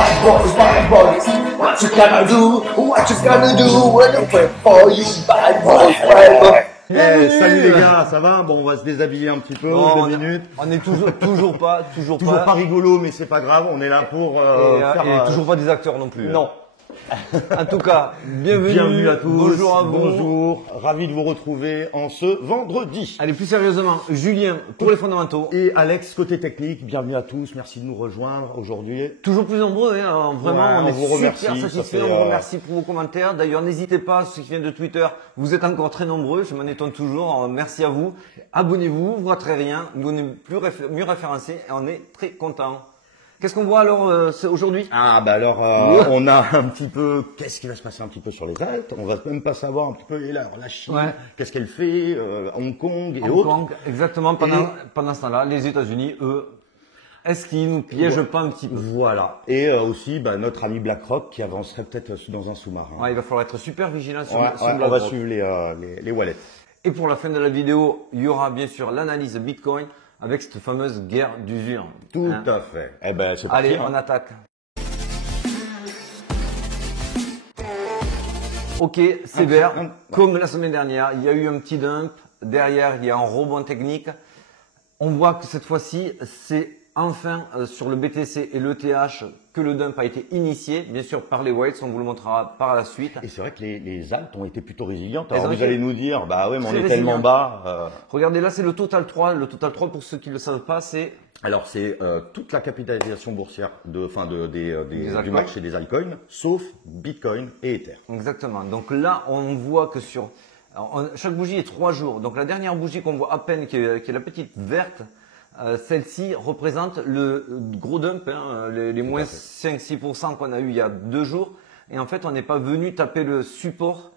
bad boys. What you gonna do? What you gonna do when you pray for you, bad boys, bad boys? Salut les gars, ça va? Bon, on va se déshabiller un petit peu, Bon, 2 minutes. On est toujours pas rigolo, mais c'est pas grave, on est là pour faire... et toujours pas des acteurs non plus. Non. En tout cas, bienvenue à tous. Bonjour à vous. Bonjour. Ravi de vous retrouver en ce vendredi. Allez, plus sérieusement, Julien pour les fondamentaux. Et Alex, côté technique, bienvenue à tous. Merci de nous rejoindre aujourd'hui. Toujours plus nombreux, hein. Alors, vraiment, Ouais, on est vous super remercie, satisfaits. On vous remercie pour vos commentaires. D'ailleurs, n'hésitez pas, ceux qui viennent de Twitter, vous êtes encore très nombreux. Je m'en étonne toujours. Alors, merci à vous. Abonnez-vous, vous raterez rien. Nous, on est mieux référencés et on est très contents. Qu'est-ce qu'on voit alors aujourd'hui? Ah bah alors on a un petit peu qu'est-ce qui va se passer un petit peu sur les Alpes. On va même pas savoir un petit peu et là, alors, la Chine, qu'est-ce qu'elle fait, Hong Kong et autres. Hong Kong, exactement. Pendant ce temps-là, les États-Unis, eux, est-ce qu'ils nous piègent pas un petit peu? Voilà. Et aussi notre ami BlackRock qui avancerait peut-être dans un sous-marin. Ouais, il va falloir être super vigilant sur on BlackRock. va suivre les wallets. Et pour la fin de la vidéo, il y aura bien sûr l'analyse Bitcoin avec cette fameuse guerre d'usure. Tout à fait. Eh ben, c'est parti. Allez, on attaque. Ok, c'est vert. Comme la semaine dernière, il y a eu un petit dump. Derrière, il y a un rebond technique. On voit que cette fois-ci, c'est enfin sur le BTC et l'ETH que le dump a été initié, bien sûr par les Whites, on vous le montrera par la suite. Et c'est vrai que les Alpes ont été plutôt résilientes. Alors vous allez nous dire, bah ouais, mais on est tellement bas. Regardez là, c'est le Total 3. Le Total 3, pour ceux qui ne le savent pas, c'est... Alors c'est toute la capitalisation boursière du marché des altcoins, sauf Bitcoin et Ether. Exactement. Donc là, on voit que chaque bougie est 3 jours. Donc la dernière bougie qu'on voit à peine, qui est la petite verte, celle-ci représente le gros dump, les moins 5-6% qu'on a eu il y a 2 jours. Et en fait, on n'est pas venu taper le support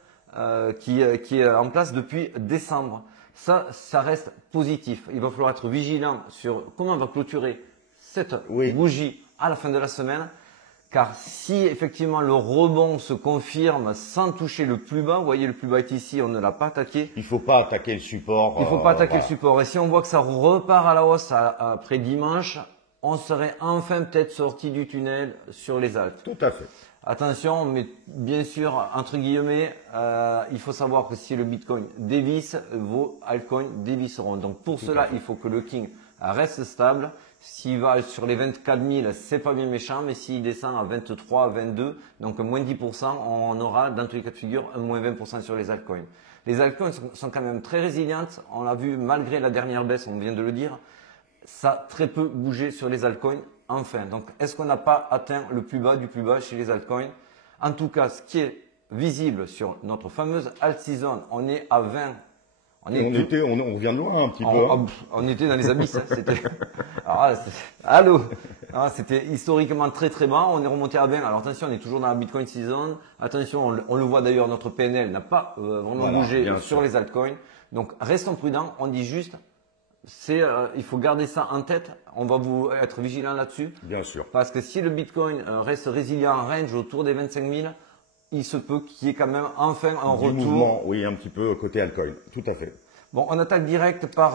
qui est en place depuis décembre. Ça reste positif. Il va falloir être vigilant sur comment on va clôturer cette bougie à la fin de la semaine. Car si effectivement le rebond se confirme sans toucher le plus bas, vous voyez le plus bas est ici, on ne l'a pas attaqué. Il faut pas attaquer le support. Il faut pas attaquer le support. Et si on voit que ça repart à la hausse après dimanche, on serait enfin peut-être sorti du tunnel sur les Alpes. Tout à fait. Attention, mais bien sûr, entre guillemets, il faut savoir que si le Bitcoin dévisse, vos altcoins dévisseront. Donc pour cela, il faut que le King reste stable. S'il va sur les 24 000, c'est pas bien méchant, mais s'il descend à 23, 22, donc moins 10%, on aura dans tous les cas de figure un moins 20% sur les altcoins. Les altcoins sont quand même très résilientes. On l'a vu malgré la dernière baisse, on vient de le dire, ça a très peu bougé sur les altcoins. Enfin, donc est-ce qu'on n'a pas atteint le plus bas du plus bas chez les altcoins? En tout cas, ce qui est visible sur notre fameuse alt season, on est à 20. On revient de loin un petit peu. On était dans les abysses. Allô. C'était historiquement très très bas. On est remonté à 20. Alors attention, on est toujours dans la Bitcoin season. Attention, on le voit d'ailleurs, notre PNL n'a pas vraiment bougé sur les altcoins. Donc restons prudents. On dit juste, il faut garder ça en tête. On va vous être vigilant là-dessus. Bien sûr. Parce que si le Bitcoin reste résilient en range autour des 25 000, il se peut qu'il y ait quand même enfin un retour. Mouvement, oui, un petit peu côté altcoin, tout à fait. Bon, on attaque direct par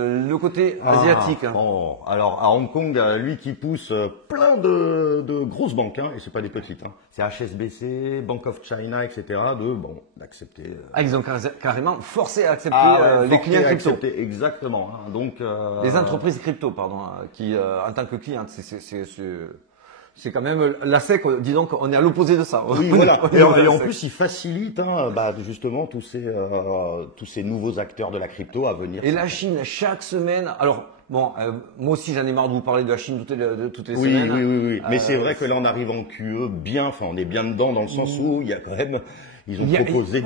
le côté asiatique. Oh, alors à Hong Kong, lui qui pousse plein de grosses banques, et c'est pas des petites. C'est HSBC, Bank of China, etc. d'accepter. Ils ont carrément forcé à accepter les clients crypto. Exactement. Donc les entreprises crypto, pardon, qui en tant que client, c'est quand même la SEC, disons qu'on est à l'opposé de ça. Oui, voilà. Et en plus, il facilite justement tous ces nouveaux acteurs de la crypto à venir. Et la Chine, chaque semaine. Alors, bon, moi aussi, j'en ai marre de vous parler de la Chine toutes les semaines. Oui. Mais c'est vrai que là, on arrive en QE bien. Enfin, on est bien dedans dans le sens où il y a quand même. Ils ont proposé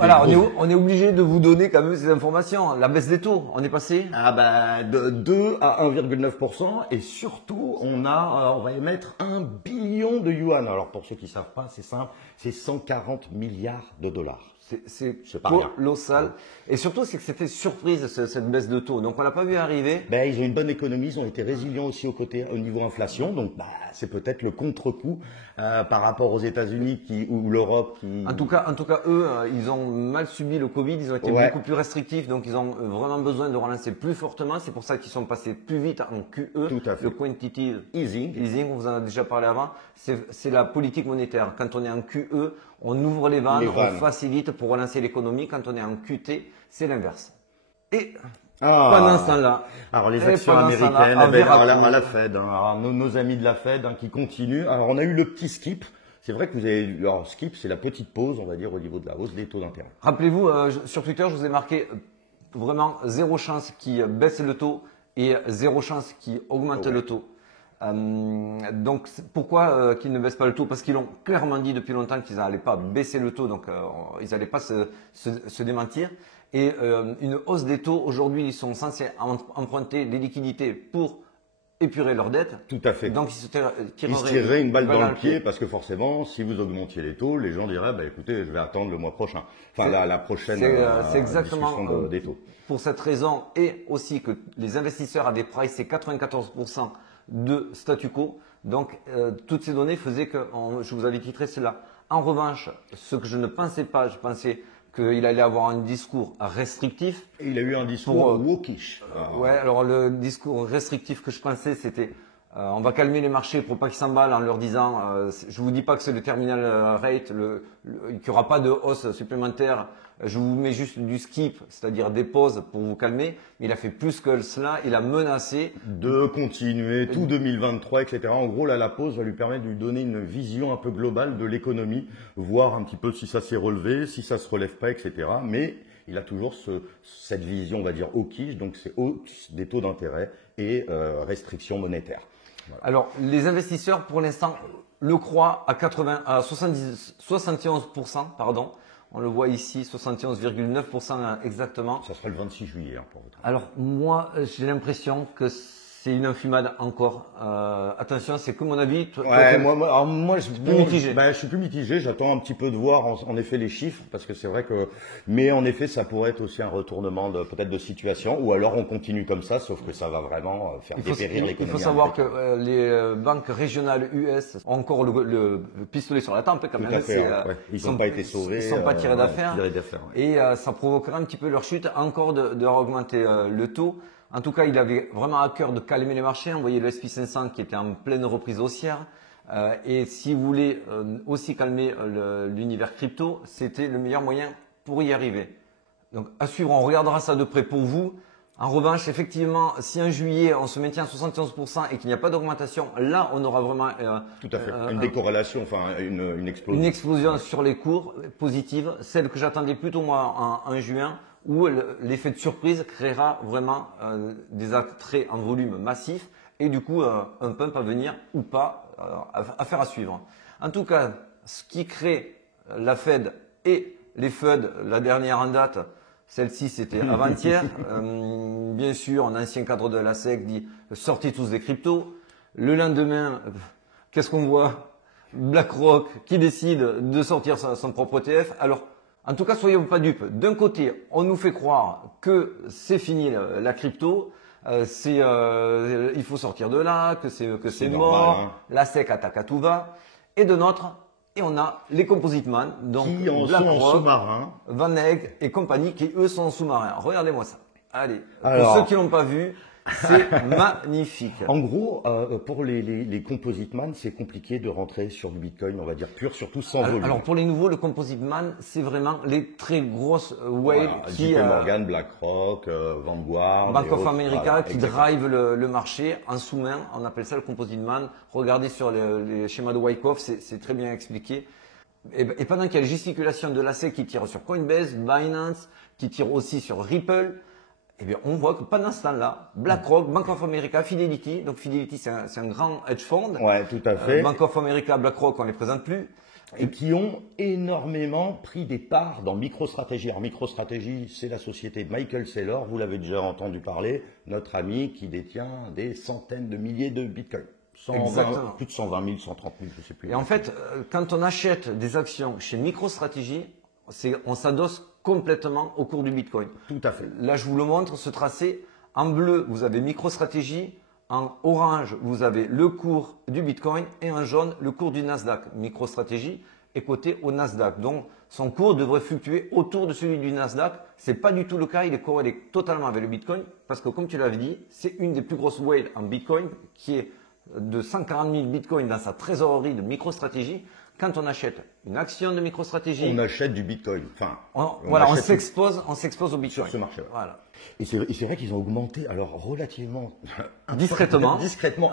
on est obligé de vous donner quand même ces informations. La baisse des taux, on est passé de 2 à 1,9% et surtout on va émettre 1 billion de yuan. Alors pour ceux qui savent pas, c'est simple, c'est 140 milliards de dollars. C'est pas rien. colossal. Et surtout, c'est que c'était surprise, cette baisse de taux. Donc, on l'a pas vu arriver. Ben, ils ont une bonne économie, ils ont été résilients aussi au niveau inflation, donc bah, c'est peut-être le contre-coup par rapport aux États-Unis ou l'Europe qui. En tout cas, eux, ils ont mal subi le Covid, ils ont été Ouais. beaucoup plus restrictifs, donc ils ont vraiment besoin de relancer plus fortement. C'est pour ça qu'ils sont passés plus vite en QE, Tout à fait. le quantitative Easing. on vous en a déjà parlé avant. C'est la politique monétaire. Quand on est en QE, on ouvre les vannes, on facilite pour relancer l'économie. Quand on est en QT, c'est l'inverse. Et pendant ce temps-là, alors les actions américaines, à la Fed, hein, alors, nos amis de la Fed qui continuent. Alors on a eu le petit skip. C'est vrai que vous avez eu, alors skip, c'est la petite pause, on va dire, au niveau de la hausse des taux d'intérêt. Rappelez-vous, sur Twitter, je vous ai marqué vraiment zéro chance qu'ils baissent le taux et zéro chance qu'ils augmentent le taux. Donc pourquoi qu'ils ne baissent pas le taux? Parce qu'ils l'ont clairement dit depuis longtemps qu'ils n'allaient pas baisser le taux, donc ils n'allaient pas se démentir. Et une hausse des taux, aujourd'hui, ils sont censés emprunter des liquidités pour épurer leurs dettes. Tout à fait. Donc ils se tireraient une balle dans le pied parce que forcément, si vous augmentiez les taux, les gens diraient, bah écoutez, je vais attendre le mois prochain. Enfin, la prochaine c'est exactement discussion des taux. Pour cette raison et aussi que les investisseurs avaient pricé 94% de statu quo. Donc toutes ces données faisaient que je vous avais titré cela. En revanche, ce que je ne pensais pas, je pensais qu'il allait avoir un discours restrictif. Et il a eu un discours waukish. Ouais, alors le discours restrictif que je pensais, c'était on va calmer les marchés pour pas qu'ils s'emballent en leur disant je vous dis pas que c'est le terminal rate, qu'il n'y aura pas de hausse supplémentaire. Je vous mets juste du skip, c'est-à-dire des pauses pour vous calmer. Mais il a fait plus que cela. Il a menacé de continuer tout 2023, etc. En gros, là, la pause va lui permettre de lui donner une vision un peu globale de l'économie, voir un petit peu si ça s'est relevé, si ça se relève pas, etc. Mais il a toujours cette vision, on va dire, hawkish, donc c'est hausse des taux d'intérêt et restrictions monétaires. Voilà. Alors, les investisseurs, pour l'instant, le croient à 71%, pardon. On le voit ici, 71,9% exactement. Ça sera le 26 juillet pour votre. Alors, moi, j'ai l'impression que c'est une infumade encore. Attention, c'est que mon avis. Ouais, moi, je suis plus mitigé. Je suis plus mitigé. J'attends un petit peu de voir en effet les chiffres parce que c'est vrai que, mais en effet, ça pourrait être aussi un retournement peut-être de situation ou alors on continue comme ça, sauf que ça va vraiment faire dépérir l'économie. Il faut savoir que les banques régionales US ont encore le pistolet sur la tempe quand même. Tout à fait, Ils n'ont pas été sauvés. Ils ne sont pas tirés d'affaire. Ouais. Et ça provoquera un petit peu leur chute encore de augmenter le taux. En tout cas, il avait vraiment à cœur de calmer les marchés. On voyait le S&P 500 qui était en pleine reprise haussière. Et si vous voulez aussi calmer l'univers crypto, c'était le meilleur moyen pour y arriver. Donc à suivre, on regardera ça de près pour vous. En revanche, effectivement, si en juillet on se maintient à 71% et qu'il n'y a pas d'augmentation, là on aura vraiment tout à fait une décorrélation, enfin une explosion. Une explosion sur les cours positive, celle que j'attendais plutôt moi en juin, où l'effet de surprise créera vraiment des attraits en volume massif et du coup un pump à venir ou pas à faire à suivre. En tout cas, ce qui crée la Fed et les FUD, la dernière en date, celle-ci c'était avant-hier, bien sûr, un ancien cadre de la SEC dit sortez tous des cryptos. Le lendemain, qu'est-ce qu'on voit? BlackRock qui décide de sortir son propre ETF. Alors, en tout cas, soyons pas dupes. D'un côté, on nous fait croire que c'est fini la crypto, il faut sortir de là, que c'est mort, normal, hein. La SEC attaque à tout va. Et de notre, et on a les composite man, donc qui en sont en sous-marin, Van Eyck et compagnie, qui eux sont en sous-marin. Regardez-moi ça. Allez, alors, pour ceux qui l'ont pas vu, c'est magnifique. En gros, pour les composite man, c'est compliqué de rentrer sur du Bitcoin, on va dire pur, surtout sans volume. Alors pour les nouveaux, le composite man, c'est vraiment les très grosses whales qui JP Morgan, BlackRock, Vanguard, Bank of America voilà, qui drive le marché en sous-main. On appelle ça le composite man. Regardez sur les schémas de Wyckoff, c'est très bien expliqué. Et pendant qu'il y a la gesticulation de la SEC qui tire sur Coinbase, Binance, qui tire aussi sur Ripple, eh bien, on voit que pendant ce temps-là, BlackRock, Bank of America, Fidelity, donc Fidelity c'est un grand hedge fund. Ouais, tout à fait. Bank of America, BlackRock, on les présente plus. Et qui ont énormément pris des parts dans MicroStrategy. Alors MicroStrategy, c'est la société de Michael Saylor, vous l'avez déjà entendu parler, notre ami qui détient des centaines de milliers de bitcoins. Plus de 120 000, 130 000, je ne sais plus. Et en fait, quand on achète des actions chez MicroStrategy, on s'adosse complètement au cours du Bitcoin. Tout à fait. Là, je vous le montre, ce tracé. En bleu, vous avez MicroStrategy. En orange, vous avez le cours du Bitcoin. Et en jaune, le cours du Nasdaq. MicroStrategy est coté au Nasdaq. Donc, son cours devrait fluctuer autour de celui du Nasdaq. Ce n'est pas du tout le cas. Il est corrélé totalement avec le Bitcoin. Parce que, comme tu l'avais dit, c'est une des plus grosses whales en Bitcoin qui est de 140 000 Bitcoins dans sa trésorerie de MicroStrategy. Quand on achète une action de MicroStrategy, On achète du Bitcoin. Enfin, on achète s'expose au Bitcoin. sur ce marché-là. Voilà. Et c'est vrai qu'ils ont augmenté, alors relativement Discrètement.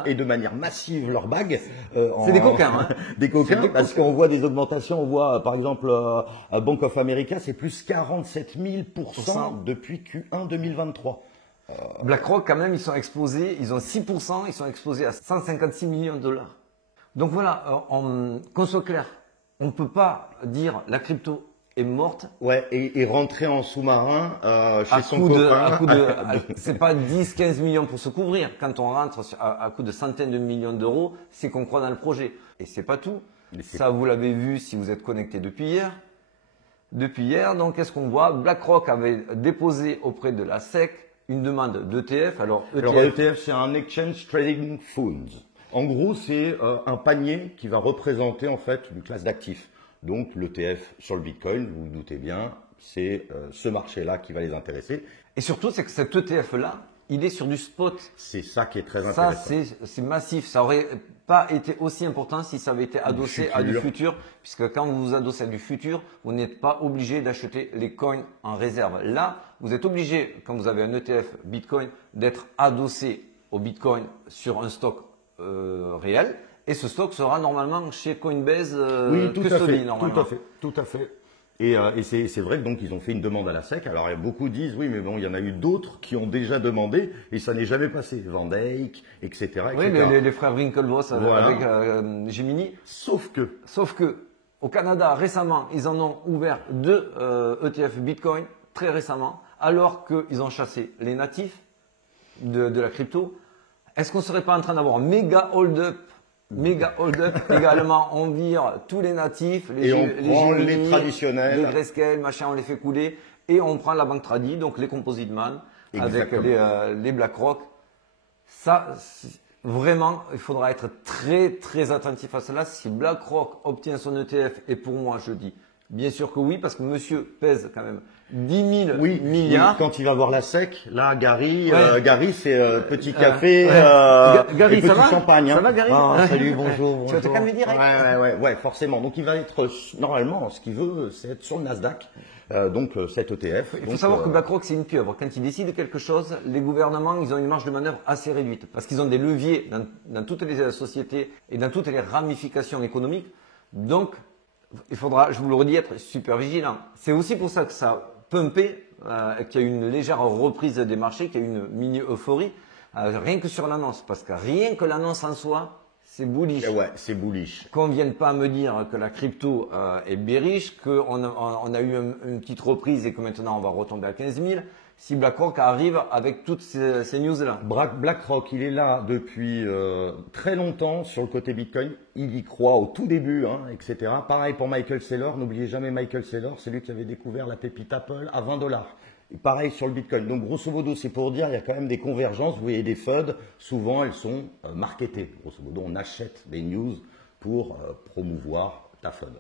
et de manière massive leur bague. C'est des coquins, hein. Des coquins, parce qu'on voit des augmentations. On voit, par exemple, à Bank of America, c'est plus 47 000% depuis Q1 2023. BlackRock, quand même, ils sont exposés, ils ont 6%, ils sont exposés à 156 millions de dollars. Donc voilà, qu'on soit clair, on ne peut pas dire la crypto est morte. Ouais, et rentrer en sous-marin chez son c'est pas 10-15 millions pour se couvrir. Quand on rentre à coût de centaines de millions d'euros, c'est qu'on croit dans le projet. Et c'est pas tout. Ça, vous l'avez vu si vous êtes connecté depuis hier. Depuis hier, donc, qu'est-ce qu'on voit? BlackRock avait déposé auprès de la SEC une demande d'ETF. Alors, ETF, c'est un Exchange Trading Funds. En gros, c'est un panier qui va représenter en fait une classe d'actifs. Donc l'ETF sur le Bitcoin, vous vous doutez bien, c'est ce marché-là qui va les intéresser. Et surtout, c'est que cet ETF-là, il est sur du spot. C'est ça qui est très intéressant. Ça, c'est massif. Ça aurait pas été aussi important si ça avait été adossé à du futur, puisque quand vous vous adossez à du futur, vous n'êtes pas obligé d'acheter les coins en réserve. Là, vous êtes obligé, quand vous avez un ETF Bitcoin, d'être adossé au Bitcoin sur un stock réel, et ce stock sera normalement chez Coinbase oui, tout custody, normalement. Tout à fait. Et c'est vrai que donc ils ont fait une demande à la SEC. Alors beaucoup disent oui, mais bon, il y en a eu d'autres qui ont déjà demandé et ça n'est jamais passé. Van Dyck, etc. Oui, les frères Winklevoss avec Gemini. Sauf que au Canada récemment, ils en ont ouvert 2 ETF Bitcoin très récemment, alors qu'ils ont chassé les natifs de la crypto. Est-ce qu'on ne serait pas en train d'avoir un méga hold-up également, on vire tous les natifs, les traditionnels, les Grayscale, machin, on les fait couler et on prend la banque tradie, donc les Composite Man avec les BlackRock. Ça, vraiment, il faudra être très très attentif à cela. Si BlackRock obtient son ETF, et pour moi je dis bien sûr que oui, parce que monsieur pèse quand même 10 000 milliards. Oui, quand il va voir la SEC, là, Gary, Gary, c'est petit café, Gary, et petit champagne. Ça va, Gary? Salut, bonjour. Tu vas te calmer direct. Ouais, forcément. Donc, il va être, normalement, ce qu'il veut, c'est être sur le Nasdaq. Donc, cet ETF. Il faut savoir que BlackRock, c'est une pieuvre. Quand ils décident quelque chose, les gouvernements, ils ont une marge de manœuvre assez réduite. Parce qu'ils ont des leviers dans toutes les sociétés et dans toutes les ramifications économiques. Donc, il faudra, je vous le redis, être super vigilant. C'est aussi pour ça que ça pumpé, qu'il y a eu une légère reprise des marchés, qu'il y a eu une mini euphorie, rien que sur l'annonce. Parce que rien que l'annonce en soi, c'est bullish. Ouais, c'est bullish. Qu'on ne vienne pas me dire que la crypto est bearish, qu'on a eu une petite reprise et que maintenant on va retomber à 15 000. Si BlackRock arrive avec toutes ces news-là. BlackRock, il est là depuis très longtemps sur le côté Bitcoin. Il y croit au tout début, etc. Pareil pour Michael Saylor. N'oubliez jamais Michael Saylor, c'est lui qui avait découvert la pépite Apple à $20. Et pareil sur le Bitcoin. Donc grosso modo, c'est pour dire il y a quand même des convergences. Vous voyez des FUD, souvent elles sont marketées. Grosso modo, on achète des news pour promouvoir ta FUD.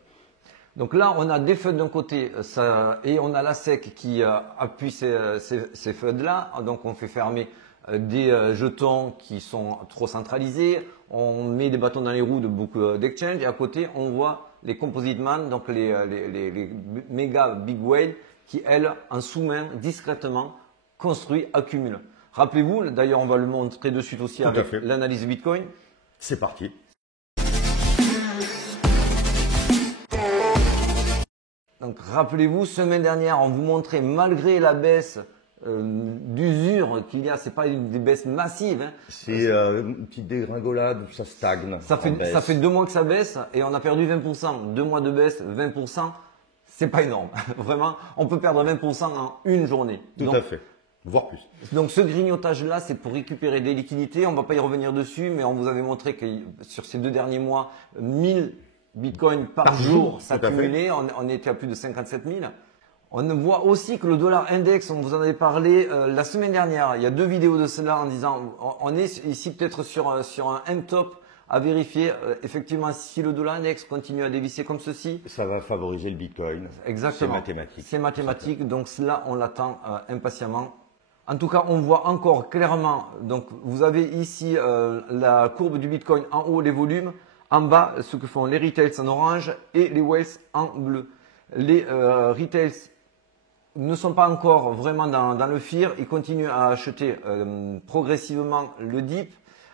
Donc là, on a des FUD d'un côté et on a la SEC qui appuie ces FUD-là. Donc on fait fermer des jetons qui sont trop centralisés. On met des bâtons dans les roues de beaucoup d'exchanges. Et à côté, on voit les Composite Man, donc les méga big whales qui, elles, en sous-main, discrètement, construisent, accumulent. Rappelez-vous, d'ailleurs, on va le montrer de suite aussi avec l'analyse Bitcoin. C'est parti. Donc rappelez-vous, semaine dernière, on vous montrait malgré la baisse d'usure qu'il y a, c'est pas des baisses massives. C'est une petite dégringolade, ça stagne. Ça fait 2 mois que ça baisse et on a perdu 20%. 2 mois de baisse, 20%, c'est pas énorme. Vraiment, on peut perdre 20% en une journée. Tout à fait, voire plus. Donc ce grignotage-là, c'est pour récupérer des liquidités. On va pas y revenir dessus, mais on vous avait montré que sur ces 2 derniers mois, 1000 bitcoins par jour s'accumuler. On était à plus de 57 000. On voit aussi que le dollar index, on vous en avait parlé la semaine dernière. Il y a 2 vidéos de cela en disant, on est ici peut-être sur un M-top à vérifier effectivement si le dollar index continue à dévisser comme ceci. Ça va favoriser le bitcoin. Exactement. C'est mathématique. C'est mathématique, donc cela on l'attend impatiemment. En tout cas, on voit encore clairement, donc vous avez ici la courbe du bitcoin en haut, les volumes, en bas ce que font les retails en orange et les whales en bleu. Les retails ne sont pas encore vraiment dans le fear, ils continuent à acheter progressivement le dip,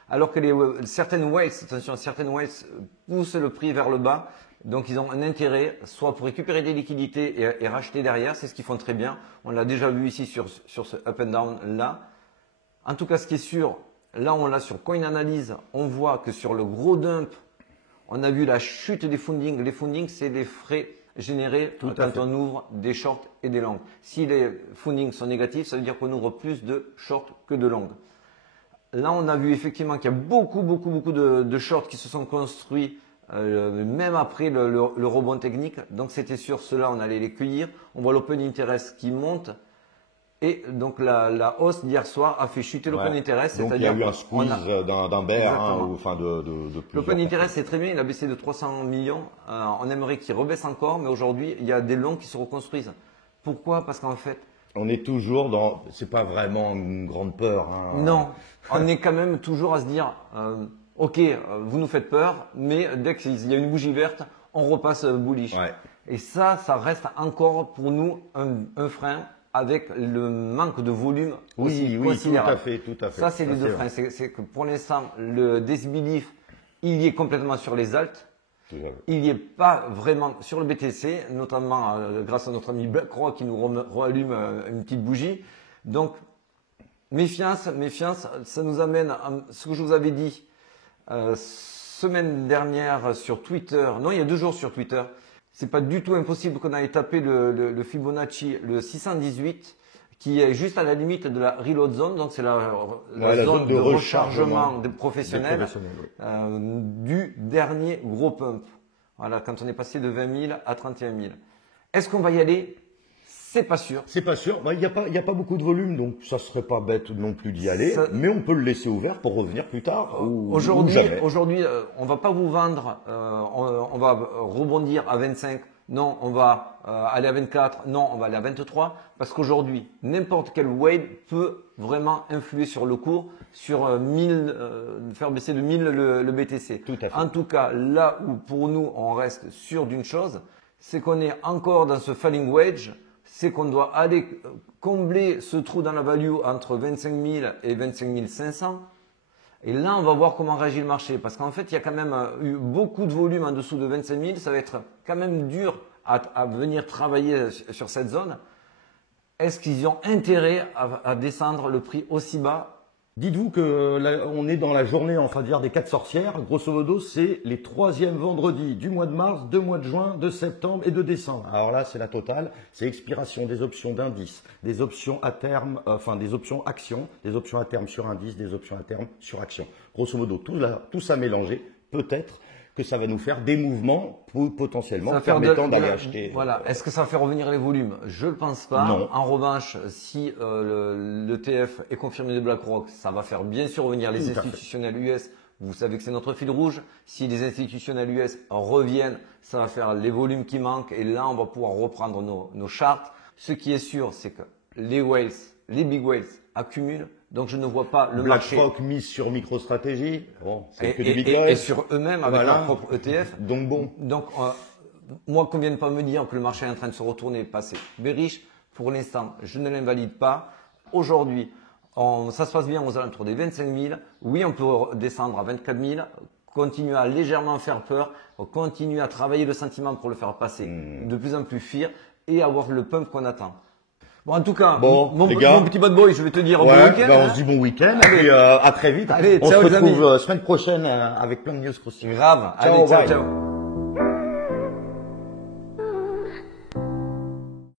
alors que certaines whales, attention, certaines whales poussent le prix vers le bas, donc ils ont un intérêt soit pour récupérer des liquidités et racheter derrière, c'est ce qu'ils font très bien, on l'a déjà vu ici sur ce up and down là. En tout cas, ce qui est sûr, là on l'a sur Coin Analyse, on voit que sur le gros dump, on a vu la chute des fundings. Les fundings, c'est les frais générés quand on ouvre des shorts et des longs. Si les fundings sont négatifs, ça veut dire qu'on ouvre plus de shorts que de longs. Là, on a vu effectivement qu'il y a beaucoup de shorts qui se sont construits même après le rebond technique. Donc, c'était sur cela, on allait les cueillir. On voit l'open interest qui monte. Et donc, la hausse d'hier soir a fait chuter l'open interest. Donc, il y a eu un squeeze d'un bear, ou enfin de plusieurs. L'open interest, c'est très bien. Il a baissé de 300 millions. On aimerait qu'il rebaisse encore. Mais aujourd'hui, il y a des longs qui se reconstruisent. Pourquoi? Parce qu'en fait, on est toujours dans, c'est pas vraiment une grande peur. Hein. Non, on est quand même toujours à se dire, ok, vous nous faites peur, mais dès qu'il y a une bougie verte, on repasse bullish. Ouais. Et ça reste encore pour nous un frein avec le manque de volume aussi considérable. Tout à fait. Ça, c'est les deux freins. C'est que pour l'instant, le disbelief, il y est complètement sur les alts. Il n'y est pas vraiment sur le BTC, notamment grâce à notre ami BlackRock qui nous rallume une petite bougie. Donc, méfiance, ça nous amène à ce que je vous avais dit semaine dernière sur Twitter. Non, il y a 2 jours sur Twitter. C'est pas du tout impossible qu'on aille taper le Fibonacci, le 618, qui est juste à la limite de la reload zone. Donc, c'est la zone de rechargement des professionnels du dernier gros pump. Voilà, quand on est passé de 20 000 à 31 000. Est-ce qu'on va y aller? C'est pas sûr. C'est pas sûr. Il y a pas beaucoup de volume, donc ça serait pas bête non plus d'y aller. Mais on peut le laisser ouvert pour revenir plus tard. Aujourd'hui, on va pas vous vendre. On va rebondir à 25. Non, on va aller à 24. Non, on va aller à 23. Parce qu'aujourd'hui, n'importe quel wave peut vraiment influer sur le cours, sur 1000, faire baisser de 1000 le BTC. Tout à fait. En tout cas, là où pour nous, on reste sûr d'une chose, c'est qu'on est encore dans ce falling wedge. C'est qu'on doit aller combler ce trou dans la value entre 25 000 et 25 500. Et là, on va voir comment réagit le marché. Parce qu'en fait, il y a quand même eu beaucoup de volume en dessous de 25 000. Ça va être quand même dur à venir travailler sur cette zone. Est-ce qu'ils ont intérêt à descendre le prix aussi bas? Dites-vous que là, on est dans la journée, enfin dire, des 4 sorcières. Grosso modo, c'est les 3e vendredis du mois de mars, de mois de juin, de septembre et de décembre. Alors là, c'est la totale. C'est expiration des options d'indice, des options à terme, des options actions, des options à terme sur indice, des options à terme sur action. Grosso modo, tout ça mélangé, peut-être que ça va nous faire des mouvements potentiellement permettant d'aller acheter. Voilà. Est-ce que ça va faire revenir les volumes? Je ne le pense pas. Non. En revanche, si l'ETF est confirmé de BlackRock, ça va faire bien sûr revenir les institutionnels US. Vous savez que c'est notre fil rouge. Si les institutionnels US reviennent, ça va faire les volumes qui manquent. Et là, on va pouvoir reprendre nos charts. Ce qui est sûr, c'est que les whales, les big whales accumulent. Donc, je ne vois pas le marché. BlackRock mise sur MicroStrategy. Bon, c'est que du Bitcoin. Et sur eux-mêmes avec leur propre ETF. Donc bon. Donc, moi, qu'on vienne pas me dire que le marché est en train de se retourner et passer bearish, pour l'instant, je ne l'invalide pas. Aujourd'hui, ça se passe bien aux alentours des 25 000. Oui, on peut descendre à 24 000. Continuer à légèrement faire peur. Continuer à travailler le sentiment pour le faire passer de plus en plus fear et avoir le pump qu'on attend. Bon, en tout cas, mon petit bad boy, je vais te dire bon week-end. On se dit bon week-end. Et puis, à très vite. Allez, on ciao, se retrouve semaine prochaine avec plein de news croustillantes. Grave. Allez, ciao.